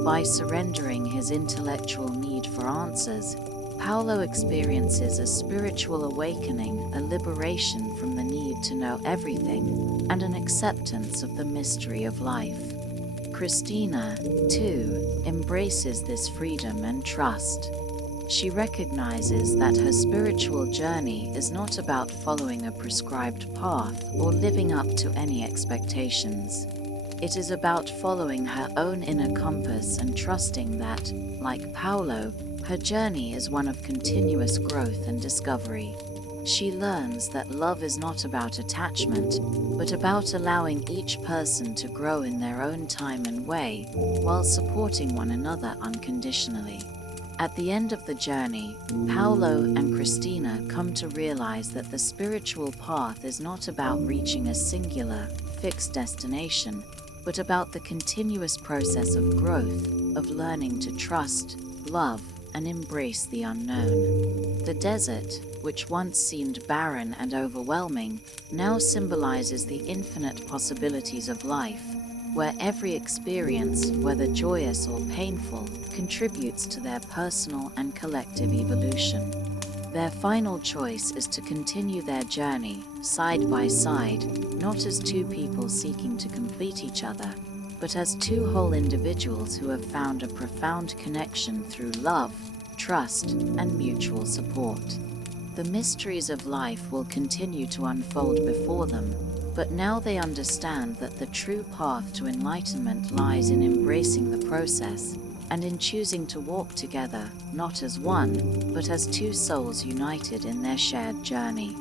By surrendering his intellectual need for answers, Paulo experiences a spiritual awakening, a liberation from the need to know everything, and an acceptance of the mystery of life. Christina, too, embraces this freedom and trust. She recognizes that her spiritual journey is not about following a prescribed path or living up to any expectations. It is about following her own inner compass and trusting that, like Paulo, her journey is one of continuous growth and discovery. She learns that love is not about attachment, but about allowing each person to grow in their own time and way, while supporting one another unconditionally. At the end of the journey, Paulo and Christina come to realize that the spiritual path is not about reaching a singular, fixed destination, but about the continuous process of growth, of learning to trust, love, and embrace the unknown. The desert, which once seemed barren and overwhelming, now symbolizes the infinite possibilities of life, where every experience, whether joyous or painful, contributes to their personal and collective evolution. Their final choice is to continue their journey, side by side, not as two people seeking to complete each other, but as two whole individuals who have found a profound connection through love, trust, and mutual support. The mysteries of life will continue to unfold before them, but now they understand that the true path to enlightenment lies in embracing the process and in choosing to walk together, not as one, but as two souls united in their shared journey.